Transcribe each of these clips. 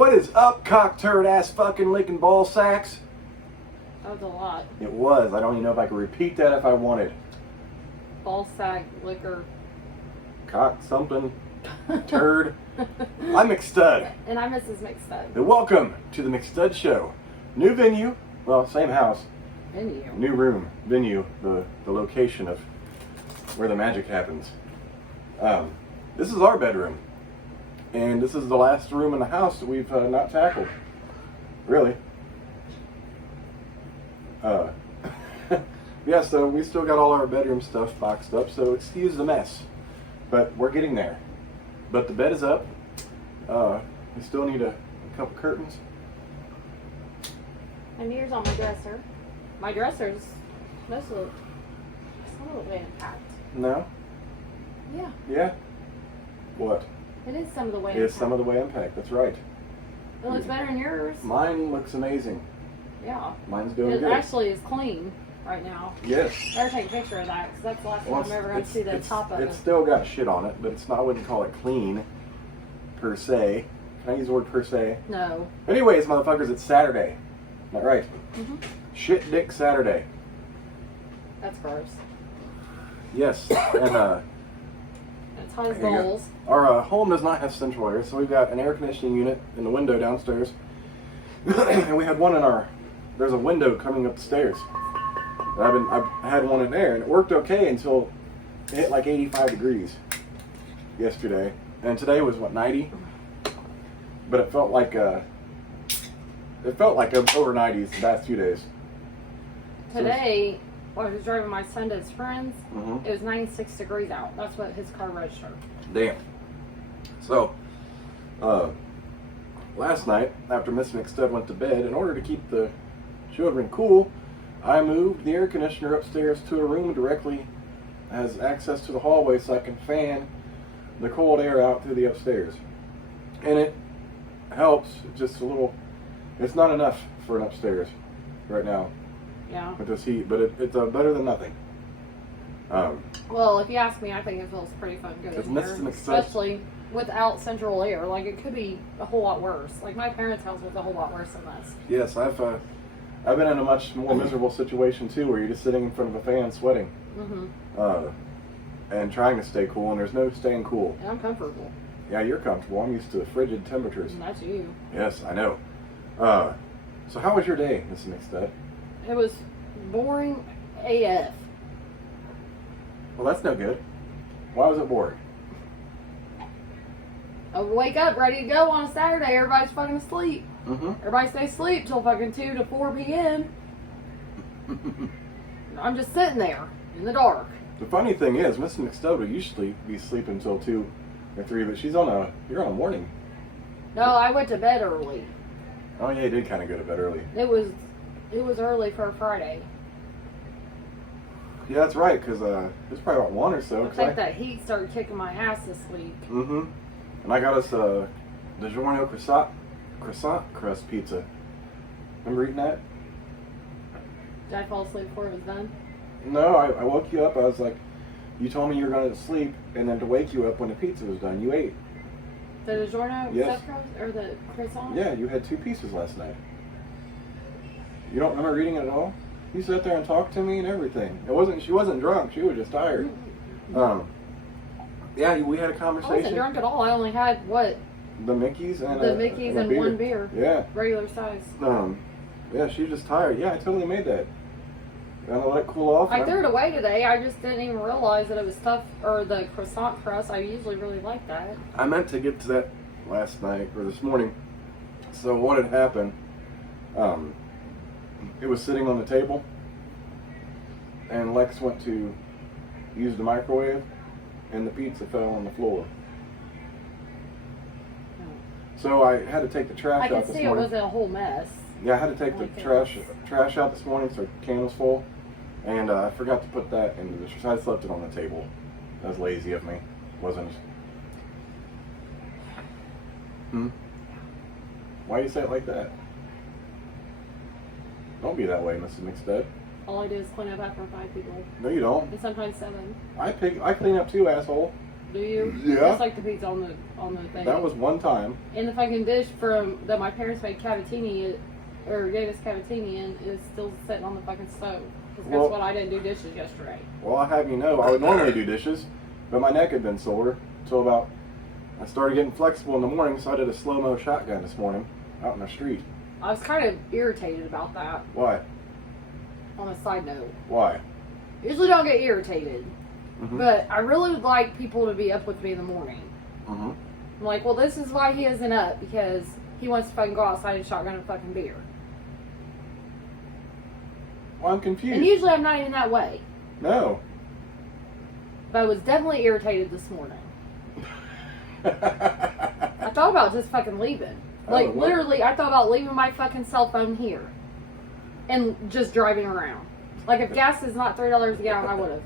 What is up, cock turd ass fucking licking ball sacks? That was a lot. It was. I don't even know if I could repeat that if I wanted. Ball sack, liquor. Cock something. Turd. I'm McStud. And I'm Mrs. McStud. And welcome to the McStud Show. New venue. Well, same house. Venue. New room. Venue. The location of where the magic happens. This is our bedroom. And this is the last room in the house that we've not tackled. Really. Yeah, so we still got all our bedroom stuff boxed up, so excuse the mess. But we're getting there. But the bed is up. We still need a couple curtains. My mirror's on my dresser. My dresser's some of the way unpacked. No? Yeah. Yeah? What? It is some of the way It is some of the way unpacked, that's right. It looks better than yours. Mine looks amazing. Yeah. Mine's doing It good. actually is clean right now. Yes. Better take a picture of that, because that's the last time I'm ever going to see the top of it. It's still got shit on it, but it's not, I wouldn't call it clean, per se. Can I use the word per se? No. Anyways, motherfuckers, it's Saturday. Not right. Mm-hmm. Shit dick Saturday. That's gross. Yes, and It's hot as there you go. bowls. Our home does not have central air, so we've got an air conditioning unit in the window downstairs. And we had one in there's a window coming up the stairs. I've had one in there, and it worked okay until it hit like 85 degrees yesterday. And today was, what, 90? But it felt like over 90s the past few days. Today, when I was driving my son to his friends, Mm-hmm. it was 96 degrees out. That's what his car registered. Damn. So, last night, after Miss McStud went to bed, in order to keep the children cool, I moved the air conditioner upstairs to a room directly has access to the hallway so I can fan the cold air out through the upstairs. And it helps, just a little, it's not enough for an upstairs right now Yeah. with this heat, but it's better than nothing. Well, if you ask me, I think it feels pretty fun good Because in here, Mrs. McStud- especially without central air. Like, it could be a whole lot worse. Like, my parents' house was a whole lot worse than this. Yes, I've been in a much more miserable situation too, where you're just sitting in front of a fan sweating, Mm-hmm. and trying to stay cool, and there's no staying cool. And I'm comfortable. Yeah, you're comfortable. I'm used to frigid temperatures. And that's you. Yes, I know. So how was your day, Mrs. McStud? It was boring AF. Well, that's no good. Why was it boring? I wake up ready to go on a Saturday. Everybody's fucking asleep. Mm-hmm. Everybody stays asleep till fucking 2 to 4 p.m. I'm just sitting there in the dark. The funny thing is, Mrs. McStud would usually be sleeping until 2 or 3, but you're on a morning. No, I went to bed early. Oh yeah, you did kind of go to bed early. It was early for a Friday. Yeah, that's right, because it was probably about 1 or so. I think that heat started kicking my ass this week. Mm-hmm. And I got us a DiGiorno croissant crust pizza. Remember eating that? Did I fall asleep before it was done? No, I woke you up. I was like, you told me you were going to sleep, and then to wake you up when the pizza was done, you ate. The DiGiorno Yes. stuffed crust or the croissant? Yeah, you had 2 pieces last night. You don't remember eating it at all? You sat there and talked to me and everything. She wasn't drunk. She was just tired. Yeah, we had a I conversation. wasn't drunk at all. I only had what? The Mickey's and The Mickey's and one beer. Yeah. Regular size. Yeah, she was just tired. Yeah, I totally made that. And I let it cool off. I threw it away today. I just didn't even realize that it was stuffed, or the croissant crust. I usually really like that. I meant to get to that last night or this morning. So what had happened? It was sitting on the table, and Lex went to use the microwave, and the pizza fell on the floor. So I had to take the trash I out could this see morning. it was a whole mess. Yeah, I had to take the trash out this morning so the can was full, and I forgot to put that in the dish. I just left it on the table. That was lazy of me, wasn't it? Why do you say it like that? Don't be that way, Mrs. McStud. All I do is clean up after 5 people. No, you don't. And sometimes 7. I clean up too, asshole. Do you? Yeah. Just like the pizza on the thing. That was one time. And the fucking dish that my parents made cavatini, or gave us cavatini in, is still sitting on the fucking stove. Because guess what? I didn't do dishes yesterday. Well, I have you know, I would normally do dishes, but my neck had been sore until I started getting flexible in the morning, so I did a slow-mo shotgun this morning out in the street. I was kind of irritated about that. Why? On a side note. Why? Usually don't get irritated. Mm-hmm. But I really would like people to be up with me in the morning. Mm-hmm. I'm like, well, this is why he isn't up, because he wants to fucking go outside and shotgun a fucking beer. Well, I'm confused. And usually I'm not even that way. No. But I was definitely irritated this morning. I thought about just fucking leaving. Like, literally, I thought about leaving my fucking cell phone here. And just driving around. Like, if gas is not $3 a gallon, I would have.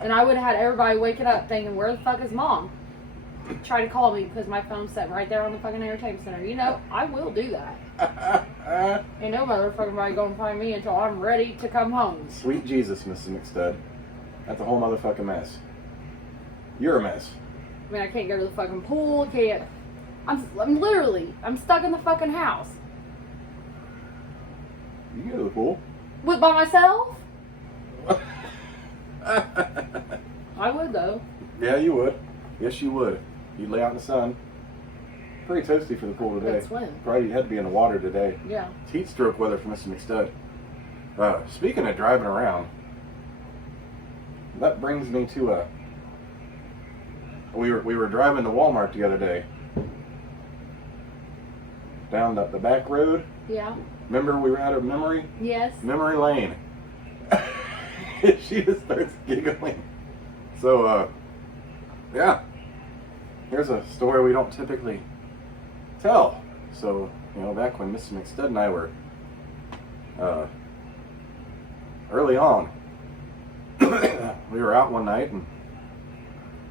And I would have had everybody waking up thinking, where the fuck is mom? Try to call me because my phone's sitting right there on the fucking entertainment center. You know, I will do that. Ain't no motherfucking body gonna find me until I'm ready to come home. Sweet Jesus, Mrs. McStud. That's a whole motherfucking mess. You're a mess. I mean, I can't go to the fucking pool, I'm stuck in the fucking house. You can go to the pool. By myself? I would, though. Yeah, you would. Yes, you would. You'd lay out in the sun. Pretty toasty for the pool today. I'd swim. Probably had to be in the water today. Yeah. It's heat stroke weather for Mr. McStud. Speaking of driving around, that brings me to we were driving to Walmart the other day. Down the back road. Yeah. Remember we were out of memory? Yes. Memory lane. She just starts giggling. So, yeah. Here's a story we don't typically tell. So, back when Mrs. McStud and I were early on, we were out one night and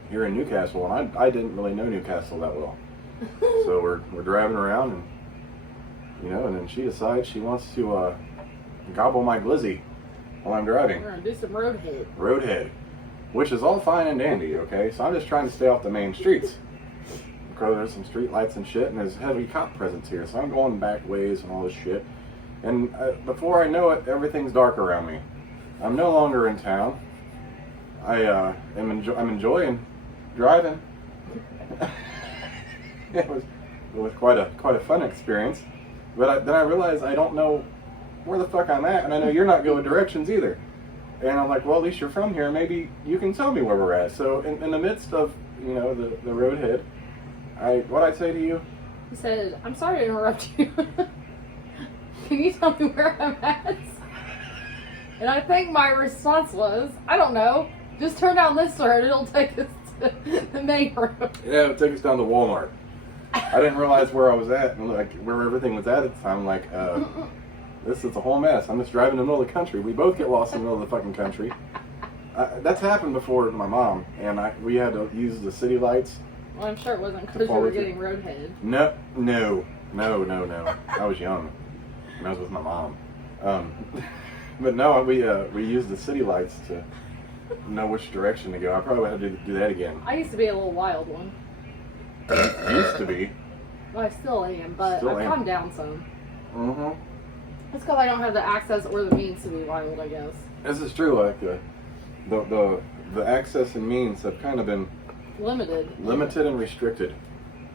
here in Newcastle, and I didn't really know Newcastle that well. So we're driving around, and then she decides she wants to gobble my glizzy while I'm driving. We're gonna do some roadhead. Roadhead, which is all fine and dandy, okay? So I'm just trying to stay off the main streets because there's some street lights and shit, and there's heavy cop presence here. So I'm going back ways and all this shit. And before I know it, everything's dark around me. I'm no longer in town. I'm enjoying driving. It was quite a fun experience. But then I realized I don't know where the fuck I'm at, and I know you're not going directions either. And I'm like, well, at least you're from here. Maybe you can tell me where we're at. So in the midst of the roadhead, what I say to you? He said, "I'm sorry to interrupt you. Can you tell me where I'm at?" And I think my response was, "I don't know. Just turn down this road. It'll take us to the main road." Yeah, it'll take us down to Walmart. I didn't realize where I was at, and like where everything was at the time. Like, this is a whole mess. I'm just driving in the middle of the country. We both get lost in the middle of the fucking country. That's happened before to my mom, and we had to use the city lights. Well, I'm sure it wasn't because you were getting roadheaded. No. I was young, and I was with my mom. But no, we used the city lights to know which direction to go. I probably had to do that again. I used to be a little wild one. Used to be. Well, I still am, but I've calmed down some. Mm-hmm. It's because I don't have the access or the means to be wild, I guess. This is true. Like the access and means have kind of been limited and restricted.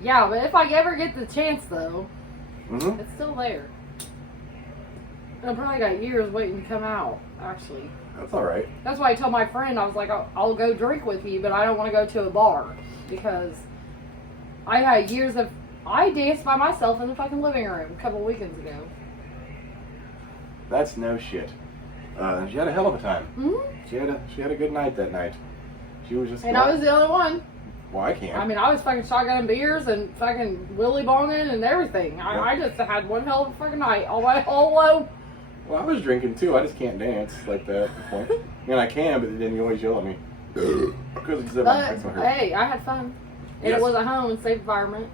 Yeah, but if I ever get the chance, though, Mm-hmm. it's still there. And I probably got years waiting to come out, actually. That's all right. That's why I told my friend, I was like, I'll go drink with you, but I don't want to go to a bar. Because I had years of... I danced by myself in the fucking living room a couple weekends ago. That's no shit. She had a hell of a time. Mm-hmm. She had a good night that night. She was just... And I was the only one. Well, I can't. I mean, I was fucking shotgunning beers and fucking willy bonging and everything. I just had one hell of a fucking night all alone. Well, I was drinking too. I just can't dance like that. I mean, I can, but then you always yell at me. Because it's But, hey, I had fun. And It was at home and safe environment.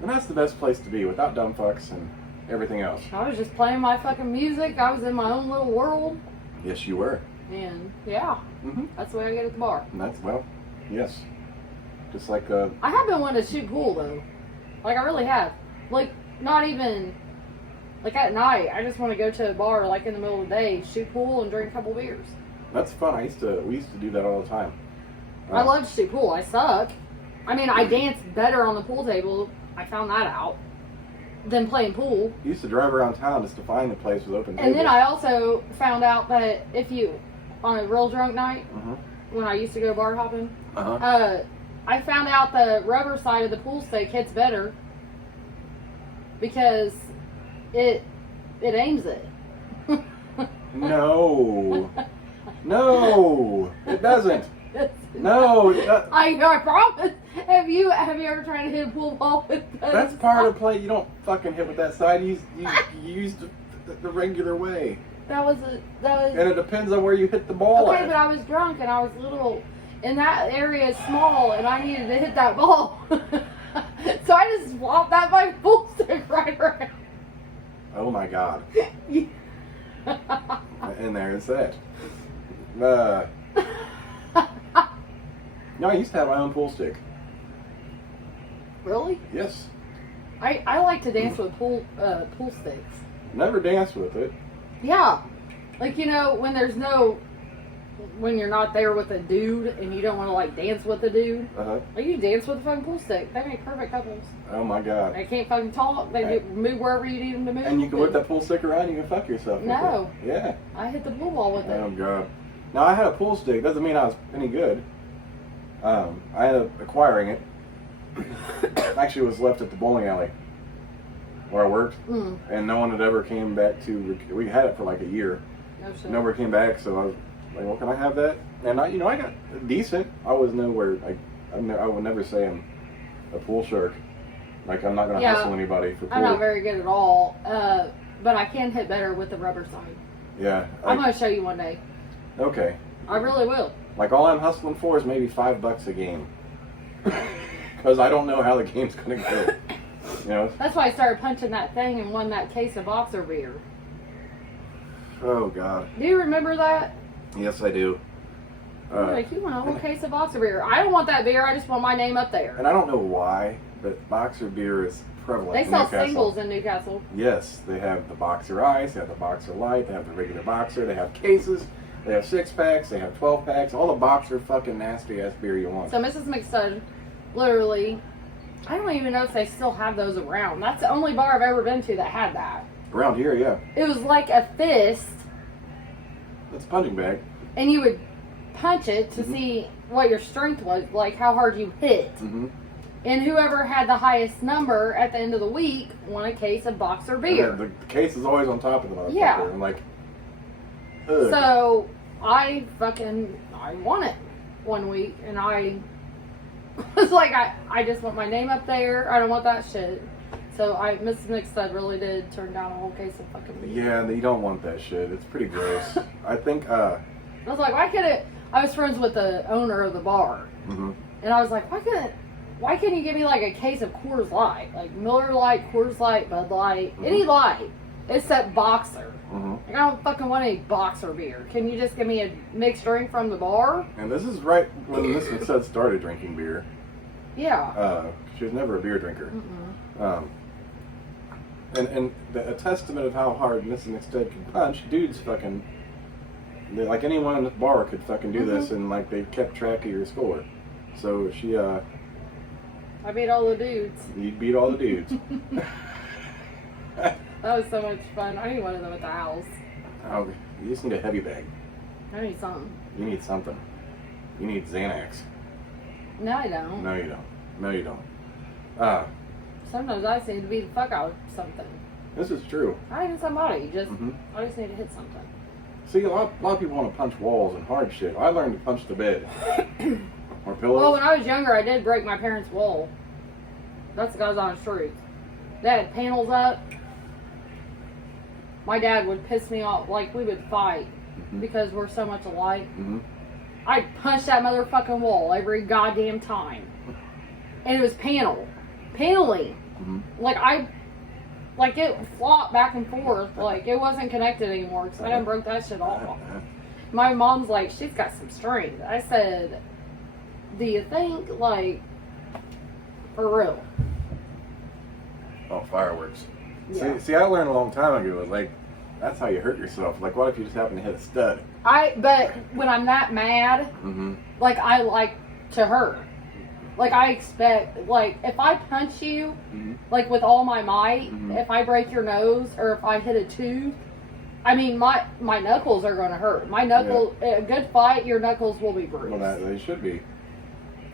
And that's the best place to be, without dumb fucks and everything else. I was just playing my fucking music. I was in my own little world. Yes, you were. And yeah, that's the way I get at the bar. And that's, well, yes. Just like, I have been wanting to shoot pool, though. Like, I really have. Like, not even, like, at night. I just want to go to a bar, like, in the middle of the day, shoot pool, and drink a couple beers. that's fun. We used to do that all the time. I love to shoot pool. I suck. I mean, I dance better on the pool table. I found that out. Than playing pool. You used to drive around town just to find the place with open tables. And then I also found out that if you, on a real drunk night, when I used to go bar hopping, I found out the rubber side of the pool stick hits better because it aims it. No. No, it doesn't. No, I promise. Have you ever tried to hit a pool ball with that? That's part of the play. You don't fucking hit with that side. You use the regular way. That was. And it depends on where you hit the ball. Okay, but I was drunk and I was little, and that area is small, and I needed to hit that ball. So I just swapped that by pool stick right around. Oh my god. And there's that. No, I used to have my own pool stick. Really? Yes. I like to dance with pool sticks. Never danced with it. Yeah. Like, you know, when you're not there with a dude and you don't want to, like, dance with a dude. Like, you dance with a fucking pool stick. They make perfect couples. Oh my god. They can't fucking talk. They move wherever you need them to move. And you can whip that pool stick around, you can fuck yourself with No. it. Yeah. I hit the pool ball with it. Oh god. Now, I had a pool stick. Doesn't mean I was any good. I ended up acquiring it. Actually, it was left at the bowling alley where I worked. And no one had ever came back to... We had it for like a year. No shit. Nobody came back, so I was like, well, can I have that? And I got decent. I was nowhere... I would never say I'm a pool shark. Like, I'm not going to hustle anybody for pool. I'm not very good at all. But I can hit better with the rubber side. Yeah. I'm going to show you one day. Okay. I really will. Like, all I'm hustling for is maybe $5 a game. Because I don't know how the game's going to go. You know? That's why I started punching that thing and won that case of boxer beer. Oh, God. Do you remember that? Yes, I do. Like, you want a whole case of boxer beer. I don't want that beer. I just want my name up there. And I don't know why, but boxer beer is prevalent They in sell Newcastle. singles in Newcastle. Yes, they have the boxer ice, they have the boxer light, they have the regular boxer, they have cases, they have 6-packs, they have 12-packs, all the boxer fucking nasty ass beer you want. So Mrs. McStud's, literally, I don't even know if they still have those around. That's the only bar I've ever been to that had that. Around here, yeah. It was like a fist, It's a punching bag. and you would punch it to see what your strength was, like how hard you hit. And whoever had the highest number at the end of the week won a case of boxer beer. The case is always on top of the motherfucker. Yeah. I'm like, ugh. So I won it one week, and I was like, I just want my name up there. I don't want that shit. So Mrs. McStud really did turn down a whole case of fucking beer. Yeah, you don't want that shit. It's pretty gross. I think, I was like, why couldn't I was friends with the owner of the bar, and I was like, why can't you give me like a case of Coors Light, like Miller Lite, Coors Light, Bud Light, any light, except Boxer. Like, I don't fucking want any Boxer beer. Can you just give me a mixed drink from the bar? and this is right when Miss McStud started drinking beer. Yeah. She was never a beer drinker. And a testament of how hard Miss McStud can punch, dudes fucking, like anyone in this bar could fucking do this, and like they kept track of your score. So she, I beat all the dudes. you beat all the dudes. That was so much fun. I need one of them at the house. Oh, you just need a heavy bag. I need something. You need something. You need Xanax. No, I don't. No, you don't. No, you don't. Sometimes I just need to beat the fuck out of something. This is true. I need somebody. I just need to hit something. See, a lot of people want to punch walls and hard shit. I learned to punch the bed. Or pillows. Well, when I was younger, I did break my parents' wall. That's the God's honest truth. They had panels up. My dad would piss me off. Like, we would fight because we're so much alike. I'd punch that motherfucking wall every goddamn time. And it was paneling. Like it flopped back and forth. Like, it wasn't connected anymore because I done broke that shit off. My mom's like, she's got some strength. I said, do you think, like, for real? Oh, fireworks. Yeah. See, I learned a long time ago, like, that's how you hurt yourself. Like, what if you just happen to hit a stud? But when I'm that mad, like, I like to hurt. Like, I expect, like, if I punch you, like, with all my might, if I break your nose or if I hit a tooth, I mean, my knuckles are going to hurt. My knuckles, a good fight, your knuckles will be bruised. Well, they should be.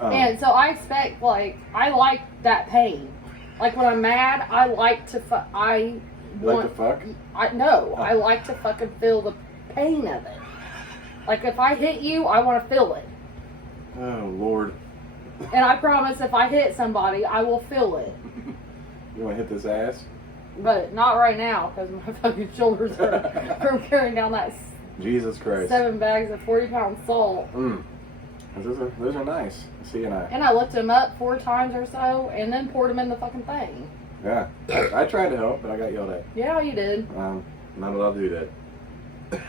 And so I expect, like, I like that pain. Like, when I'm mad, I like to fuck. I like to fucking feel the pain of it. Like, if I hit you, I want to feel it. Oh, Lord. And I promise if I hit somebody, I will feel it. You want to hit this ass? But not right now, because my fucking shoulders are from carrying down that Jesus Christ. 7 bags of 40-pound salt. Those are nice. See, and I looked them up 4 times or so, and then poured them in the fucking thing. Yeah. I tried to help, but I got yelled at. Yeah, you did. Not allowed to do that.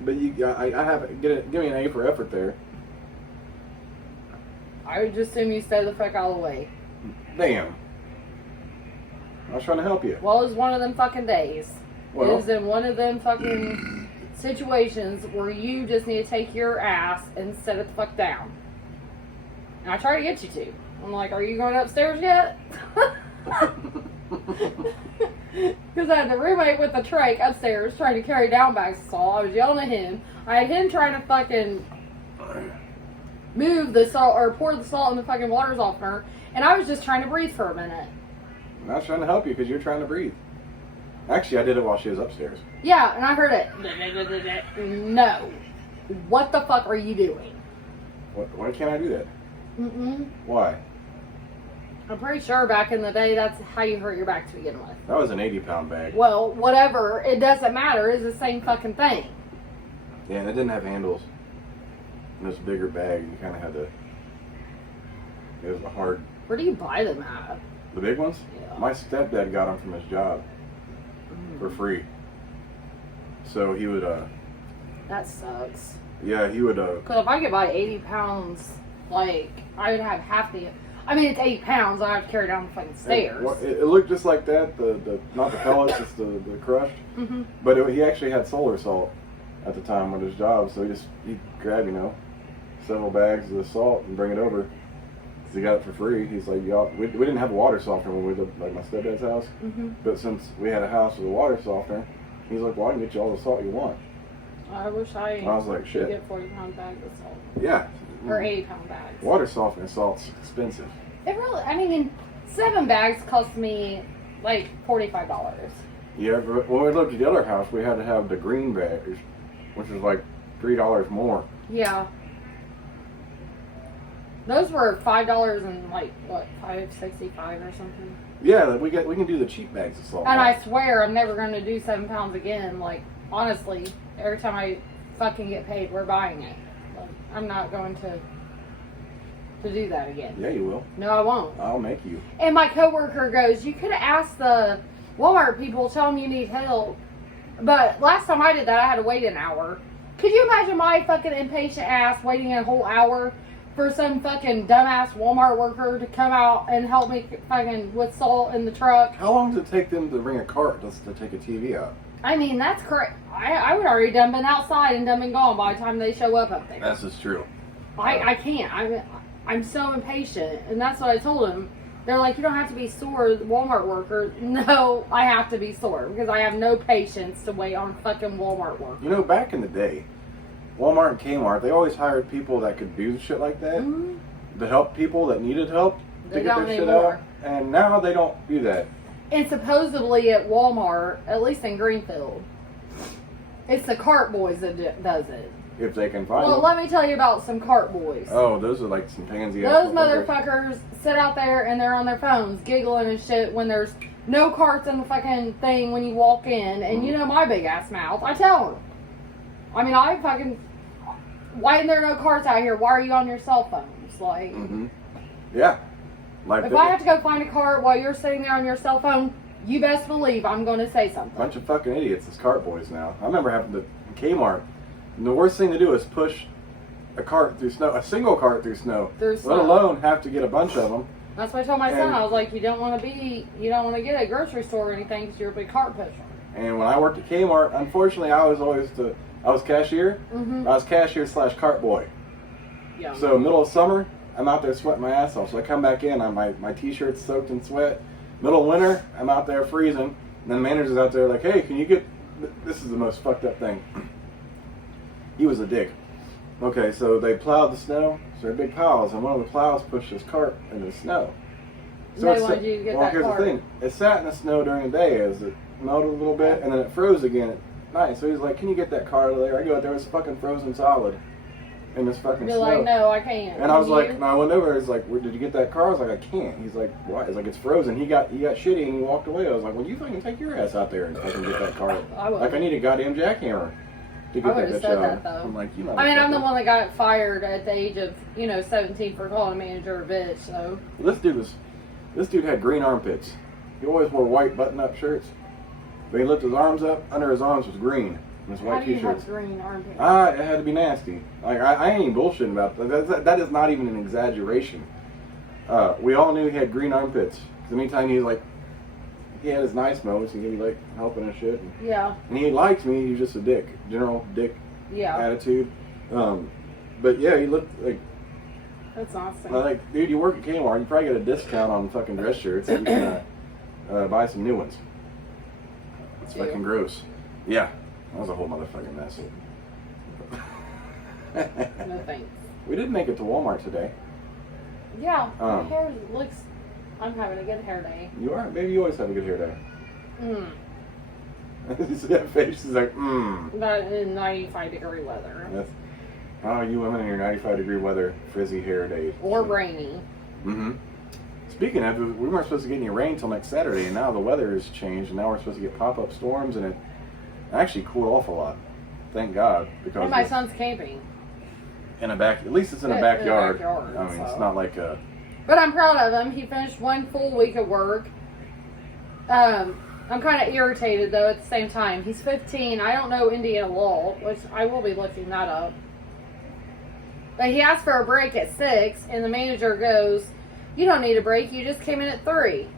But I have give me an A for effort there. I would just assume you stay the fuck out of the way. Damn. I was trying to help you. Well, it was one of them fucking days. Well, it was in one of them fucking situations where you just need to take your ass and set it the fuck down. And I try to get you to. I'm like, are you going upstairs yet? Because I had the roommate with the trach upstairs trying to carry down bags of salt. I was yelling at him. I had him trying to fucking move the salt or pour the salt in the fucking water softener. And I was just trying to breathe for a minute. I was trying to help you because you're trying to breathe. Actually, I did it while she was upstairs. Yeah, and I heard it. No. What the fuck are you doing? Why can't I do that? Why? I'm pretty sure back in the day that's how you hurt your back to begin with. That was an 80-pound bag. Well, whatever. It doesn't matter. It's the same fucking thing. Yeah, and it didn't have handles. And this bigger bag, you kind of had to... It was a hard... Where do you buy them at? The big ones? Yeah. My stepdad got them from his job. For free. So he would, That sucks. Yeah, he would, Because if I could buy 80 pounds, like, I would have half the... I mean, it's 80 pounds. I have to carry down the fucking stairs. It looked just like that. Not the pellets, it's the crushed. But he actually had solar salt at the time with his job. So he'd grab, several bags of the salt and bring it over. Because he got it for free. He's like, we didn't have a water softener when we lived at my stepdad's house. But since we had a house with a water softener, he's like, well, I can get you all the salt you want. I wish I was like, shit. could get 40-pound bags of salt. Yeah. Or 80-pound bags. Water softener salt's expensive. It really, I mean, 7 bags cost me like $45. Yeah, but when we lived at the other house, we had to have the green bags, which was like $3 more. Yeah. Those were $5 and like what, $5.65 or something. Yeah, we can do the cheap bags of salt. And I swear I'm never going to do 7 pounds again. Like, honestly, every time I fucking get paid, we're buying it. Like, I'm not going to do that again. Yeah, you will. No, I won't. I'll make you. And my coworker goes, you could have asked the Walmart people, tell them you need help. But last time I did that, I had to wait an hour. Could you imagine my fucking impatient ass waiting a whole hour for some fucking dumbass Walmart worker to come out and help me fucking with salt in the truck? How long does it take them to bring a cart just to take a TV out? I mean, that's correct. I would already done been outside and done been gone by the time they show up there. That's just true. I can't. I'm so impatient. And that's what I told them. They're like, you don't have to be sore, the Walmart worker. No, I have to be sore because I have no patience to wait on fucking Walmart worker. Back in the day, Walmart and Kmart, they always hired people that could do shit like that to help people that needed help to get their shit out. And now they don't do that. And supposedly at Walmart, at least in Greenfield, it's the cart boys that does it. If they can find Well, them. let me tell you about some cart boys. Oh, those are like some pansy Those motherfuckers sit out there and they're on their phones giggling and shit when there's no carts in the fucking thing when you walk in. And you know my big ass mouth. I tell them. I mean, why isn't there no carts out here? Why are you on your cell phones? Like, yeah. Like if I have to go find a cart while you're sitting there on your cell phone, you best believe I'm going to say something. Bunch of fucking idiots as cart boys now. I remember having to Kmart. And the worst thing to do is push a cart through snow, a single cart through snow. Let alone have to get a bunch of them. That's what I told my son. I was like, you don't want to get at a grocery store or anything because you're a big cart pusher. And when I worked at Kmart, unfortunately, I was cashier. Mm-hmm. I was cashier / cart boy. Yeah. So middle of summer, I'm out there sweating my ass off. So I come back in, my t-shirt's soaked in sweat. Middle of winter, I'm out there freezing. And then the manager's out there like, hey, can you get... This is the most fucked up thing. He was a dick. Okay, so they plowed the snow. So they're big piles. And one of the plows pushed his cart into the snow. So they wanted you to get that here's cart. The thing. It sat in the snow during the day as it melted a little bit. And then it froze again at night. So he's like, can you get that cart out of there? I go out there, it's fucking frozen solid. In this fucking You're snow. like, no, I can't. And I was like, and I went over. He's like, where did you get that car? I was like, I can't. He's like, why? He's like, it's frozen. He got shitty and he walked away. I was like, well, you fucking take your ass out there and fucking get that car. Like, I need a goddamn jackhammer to get that said job. that though. I'm like, you know. I mean, I'm the one that got fired at the age of 17 for calling a manager a bitch. So This dude had green armpits. He always wore white button-up shirts. But he lifted his arms up. Under his arms was green. His white how do you t-shirts. have green armpits? It had to be nasty. Like I ain't even bullshitting about that. That is not even an exaggeration. We all knew he had green armpits. Because anytime he had his nice moments, he'd be like helping and shit. And he liked me. He was just a dick, general dick attitude. But yeah, he looked like. That's awesome. Like, dude, you work at Kmart. You probably get a discount on fucking dress shirts. So you can buy some new ones. It's fucking gross. Yeah. That was a whole motherfucking mess. No thanks. We did make it to Walmart today. Yeah, my hair looks... I'm having a good hair day. You are? Maybe you always have a good hair day. You see that face? She's like, Not in 95-degree weather. You women in your 95-degree weather, frizzy hair day. Or rainy. Mm-hmm. Speaking of, we weren't supposed to get any rain till next Saturday, and now the weather has changed, and now we're supposed to get pop-up storms, and it actually cooled off a lot. Thank God. Because and my son's camping. At least it's in a backyard. I mean, so. It's not like a... But I'm proud of him. He finished one full week of work. I'm kind of irritated, though, at the same time. He's 15. I don't know Indiana law, which I will be looking that up. But he asked for a break at 6, and the manager goes, you don't need a break. You just came in at 3.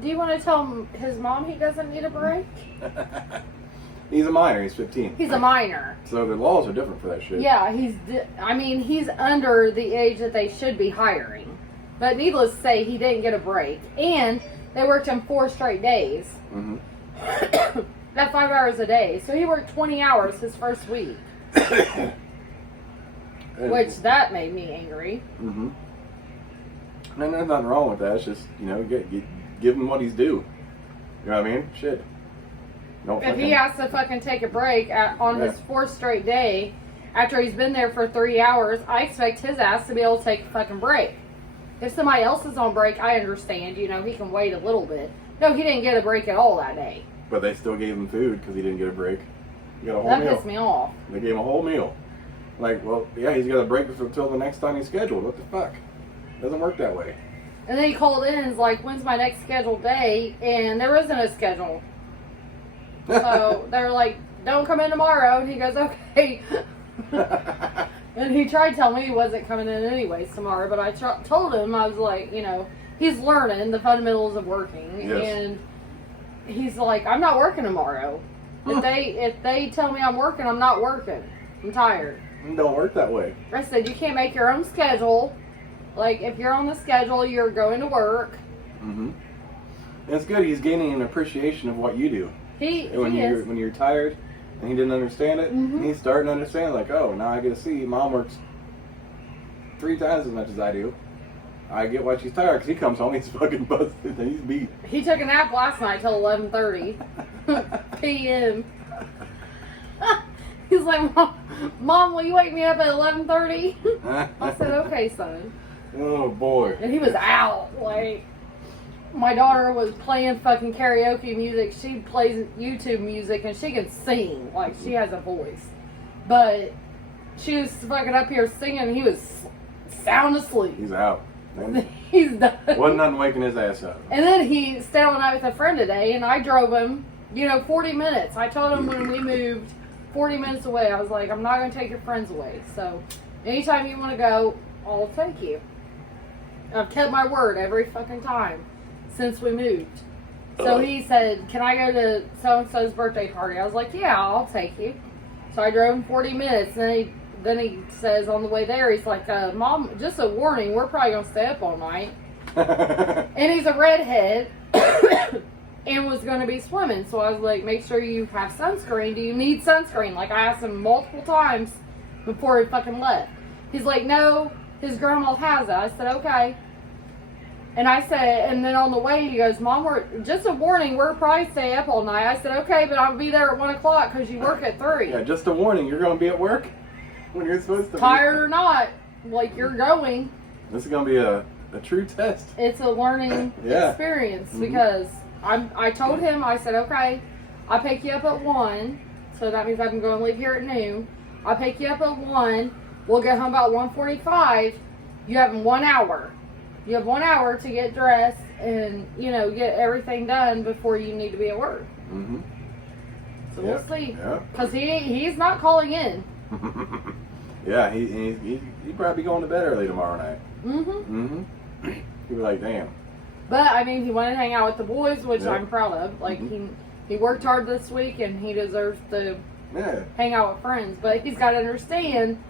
Do you want to tell his mom he doesn't need a break? He's a minor. He's 15. He's a minor. So the laws are different for that shit. Yeah, he's under the age that they should be hiring. But needless to say, he didn't get a break. And they worked him 4 straight days. Mm-hmm. At 5 hours a day. So he worked 20 hours his first week. Which, that made me angry. Mm-hmm. And there's nothing wrong with that. It's just, give him what he's due. You know what I mean? Shit. If he has to fucking take a break on his 4th straight day, after he's been there for 3 hours, I expect his ass to be able to take a fucking break. If somebody else is on break, I understand, he can wait a little bit. No, he didn't get a break at all that day. But they still gave him food because he didn't get a break. He got a whole meal. That pissed me off. They gave him a whole meal. Like, well, yeah, he's got a break until the next time he's scheduled. What the fuck? Doesn't work that way. And then he called in and was like, when's my next scheduled day? And there wasn't a schedule. So they were like, don't come in tomorrow. And he goes, okay. And he tried telling me he wasn't coming in anyways tomorrow. But I told him, I was like, he's learning the fundamentals of working. Yes. And he's like, I'm not working tomorrow. If they tell me I'm working, I'm not working. I'm tired. It don't work that way. I said, you can't make your own schedule. Like, if you're on the schedule, you're going to work. Mm-hmm. And it's good. He's gaining an appreciation of what you do. When you're tired and he didn't understand it, mm-hmm. He's starting to understand, like, oh, now I get to see Mom works 3 times as much as I do. I get why she's tired because he comes home, he's fucking busted and he's beat. He took a nap last night till 11:30 p.m. He's like, Mom, will you wake me up at 11:30? I said, okay, son. Oh, boy. And he was out. Like, my daughter was playing fucking karaoke music. She plays YouTube music and she can sing. Like, she has a voice. But she was fucking up here singing and he was sound asleep. He's out. He's done. Wasn't nothing waking his ass up. And then he stayed all night with a friend today and I drove him 40 minutes. I told him when we moved 40 minutes away, I was like, I'm not going to take your friends away. So anytime you want to go, I'll take you. I've kept my word every fucking time since we moved. So he said, can I go to so-and-so's birthday party? I was like, yeah, I'll take you. So I drove him 40 minutes. And then he says on the way there, he's like, Mom, just a warning, we're probably going to stay up all night. And he's a redhead and was going to be swimming. So I was like, make sure you have sunscreen. Do you need sunscreen? Like, I asked him multiple times before he fucking left. He's like, no, his grandma has it. I said, okay. And I said, and then on the way, he goes, Mom, just a warning, we'll probably stay up all night. I said, okay, but I'll be there at 1 o'clock because you work at 3. Yeah, just a warning, you're going to be at work when you're supposed to be. Tired or not, like, you're going. This is going to be a true test. It's a learning experience because I told him, I said, okay, I'll pick you up at 1. So that means I'm going to leave here at noon. I'll pick you up at 1. We'll get home about 1:45. You have 1 hour. You have 1 hour to get dressed and, get everything done before you need to be at work. Mm-hmm. So we'll see. Because he's not calling in. Yeah, he'd probably be going to bed early tomorrow night. Mm-hmm. He'd be like, damn. But, I mean, he wanted to hang out with the boys, which I'm proud of. Like, he worked hard this week and he deserves to hang out with friends. But he's got to understand,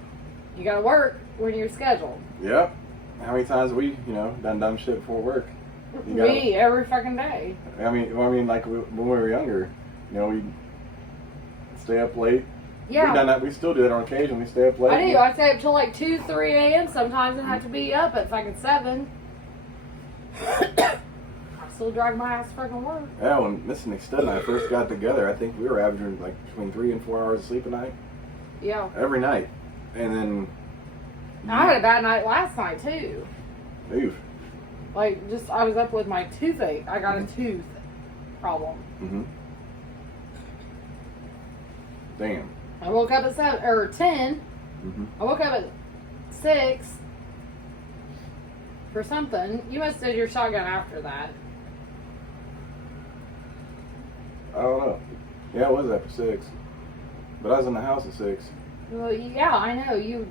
you got to work when you're scheduled. Yep. How many times have we, done dumb shit before work? Me, every fucking day. I mean, like when we were younger, we'd stay up late. Yeah. We've done that. We still do that on occasion. We stay up late. I do. I stay up till like 2, 3 a.m. sometimes and have to be up at fucking 7. I still drive my ass fucking work. Yeah, when Miss McStud and I first got together, I think we were averaging like between 3 and 4 hours of sleep a night. Yeah. Every night. And then... I had a bad night last night, too. Oof. Like, I was up with my toothache. I got a tooth problem. Mm-hmm. Damn. I woke up at 7, or 10. Mm-hmm. I woke up at 6 for something. You must have did your shotgun after that. I don't know. Yeah, it was after 6. But I was in the house at 6. Well, yeah, I know. You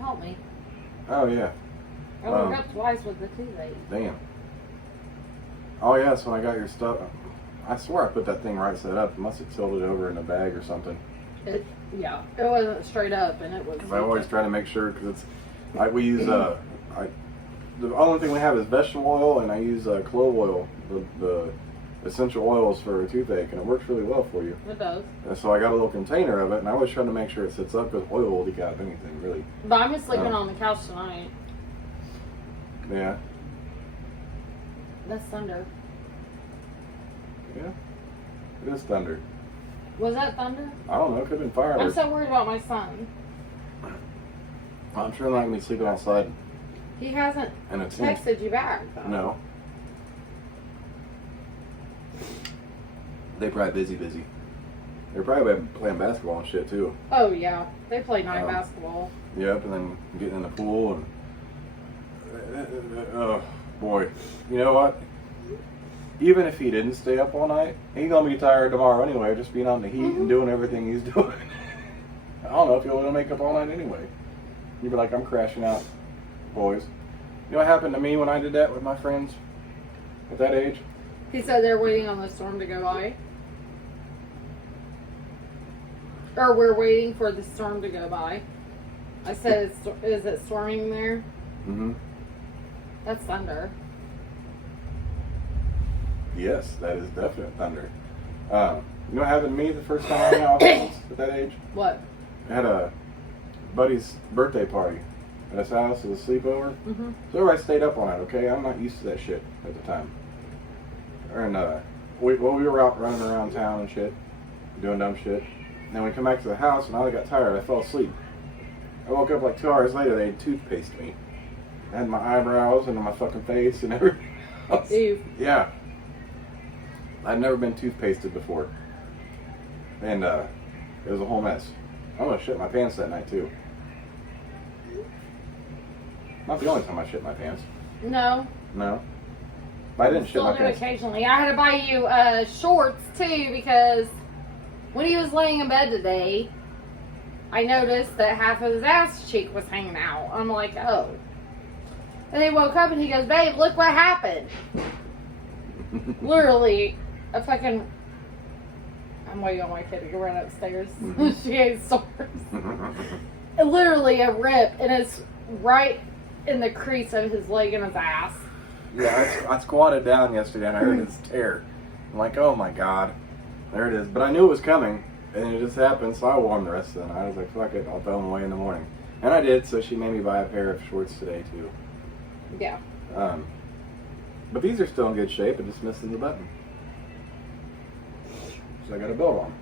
helped me. Oh, yeah. I woke up twice with the toothache. Damn. Oh, yeah, so I got your stuff. I swear I put that thing right side up. I must have tilted it over in a bag or something. It wasn't straight up, and it was... I always try to make sure, because it's... we use... the only thing we have is vegetable oil, and I use clove oil, the essential oils for a toothache, and it works really well for you. It does. And so I got a little container of it, and I always try to make sure it sits up, because oil will leak out of anything, really. But I'm just sleeping on the couch tonight. Yeah. That's thunder. Yeah. It is thunder. Was that thunder? I don't know. It could have been fireworks. I'm so worried about my son. I'm sure not going to be sleeping outside. He hasn't in a tent. texted you back, though. No. They probably busy. They're probably playing basketball and shit, too. Oh, yeah. They play night basketball. Yep, and then getting in the pool and... oh, boy. You know what? Even if he didn't stay up all night, he's going to be tired tomorrow anyway, just being on the heat and doing everything he's doing. I don't know if he'll make up all night anyway. You'd be like, I'm crashing out, boys. You know what happened to me when I did that with my friends at that age? He said they're waiting on the storm to go by. Or we're waiting for the storm to go by. I said, is it storming there? Mm-hmm. That's thunder. Yes, that is definite thunder. You know what happened to me the first time I hung out with friends at that age? What? I had a buddy's birthday party at his house. It was a sleepover. Mm-hmm. So everybody stayed up all night, okay? I'm not used to that shit at the time. And we were out running around town and shit, doing dumb shit. And then we come back to the house and I got tired. I fell asleep. I woke up like 2 hours later. They had toothpaste me. I had my eyebrows and my fucking face and everything else. Ew. Yeah. I'd never been toothpasted before. And it was a whole mess. I almost shit my pants that night too. Not the only time I shit my pants. No. No. I didn't shit Still my do pants. occasionally. I had to buy you shorts too because when he was laying in bed today, I noticed that half of his ass cheek was hanging out. I'm like, oh. And he woke up and he goes, babe, look what happened. Literally, a fucking... I'm waiting on my kid to go run upstairs. She hates stores. Literally a rip, and it's right in the crease of his leg and his ass. Yeah, I squatted down yesterday and I heard this tear. I'm like, oh my god. There it is. But I knew it was coming, and it just happened, so I wore them the rest of the night. I was like, fuck it, I'll throw them away in the morning. And I did, so she made me buy a pair of shorts today, too. Yeah. But these are still in good shape, it just missing the button. So I got a belt on.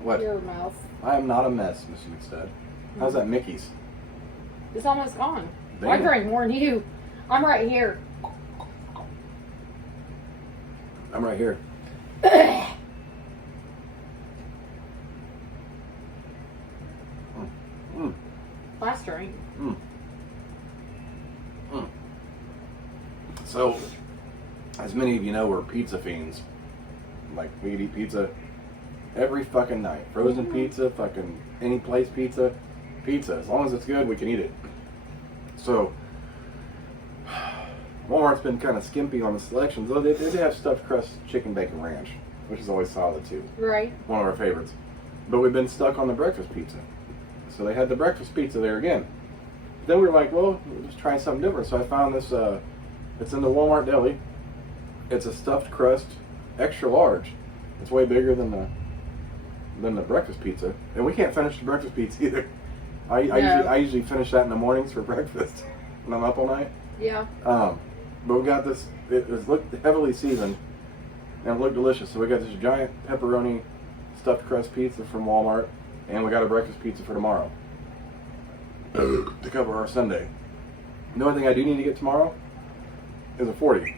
What? You're a mouse. I am not a mess, Mr. McStud. How's that Mickey's? It's almost gone. Damn. I drank more than you. I'm right here. I'm right here. Last drink. So, as many of you know, we're pizza fiends. Like, we could eat pizza every fucking night. Frozen pizza, fucking any place pizza. Pizza. As long as it's good, we can eat it. So, Walmart's been kind of skimpy on the selections. Though they have stuffed crust chicken bacon ranch, which is always solid too. Right. One of our favorites. But we've been stuck on the breakfast pizza. So they had the breakfast pizza there again. Then we were like, well, we'll just try something different. So I found this, it's in the Walmart deli. It's a stuffed crust, extra large. It's way bigger than the breakfast pizza. And we can't finish the breakfast pizza either. I usually finish that in the mornings for breakfast when I'm up all night. Yeah. But we got this, it looked heavily seasoned and it looked delicious. So we got this giant pepperoni stuffed crust pizza from Walmart, and we got a breakfast pizza for tomorrow to cover our Sunday. The only thing I do need to get tomorrow is a 40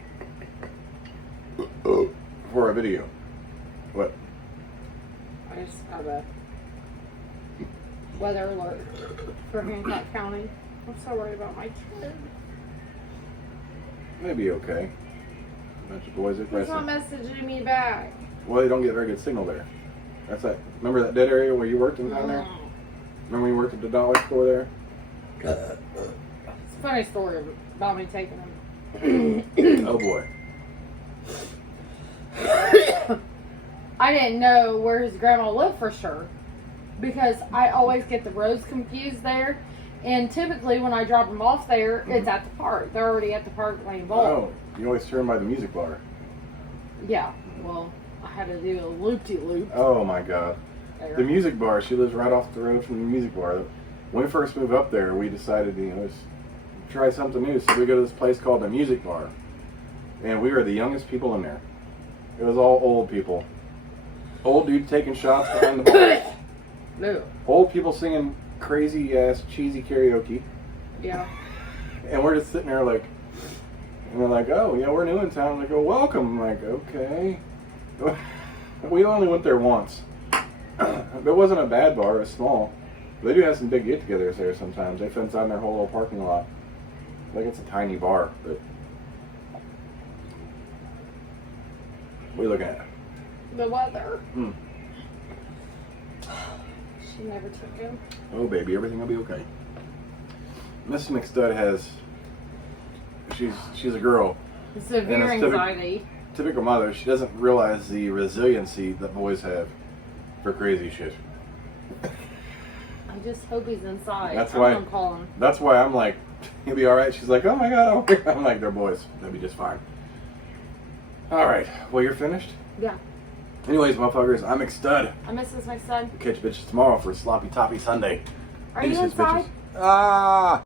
for a video. What? I just got a weather alert for Hancock County. I'm so worried about my kid. Maybe okay. Bunch of boys at He's Crescent. not messaging me back. Well, they don't get very good signal there. That's that. Remember that dead area where you worked in down there? Remember when you worked at the dollar store there? It's a funny story about me taking him. Oh boy. I didn't know where his grandma lived for sure because I always get the roads confused there. And typically when I drop them off there, it's at the park. They're already at the park playing ball. Oh, you always turn by the music bar. Yeah, well, I had to do a loop-de-loop. Oh my god. There. The music bar, she lives right off the road from the music bar. When we first moved up there, we decided, let's try something new. So we go to this place called the Music Bar. And we were the youngest people in there. It was all old people. Old dude taking shots behind the bar. No. Old people singing crazy ass cheesy karaoke. Yeah. And we're just sitting there like, and they're like, oh yeah, we're new in town. They go, welcome. I'm like, okay. We only went there once. It wasn't a bad bar, it was small. They do have some big get-togethers there sometimes. They fence out in their whole little parking lot. Like it's a tiny bar, but what are you looking at? The weather. Hmm. She never took him. Oh baby, everything will be okay. Mrs. McStud has, she's a girl. Severe And it's anxiety. Typical mother, she doesn't realize the resiliency that boys have for crazy shit. I just hope he's inside. That's I'm why- gonna call him. That's why I'm like, he'll be alright. She's like, oh my god, I'm like, they're boys. They'll be just fine. Alright, well, you're finished? Yeah. Anyways, motherfuckers, I'm McStud. I miss this, my son. Catch you bitches tomorrow for Sloppy Toppy Sunday. Are you Deuces, inside? bitches. Ah!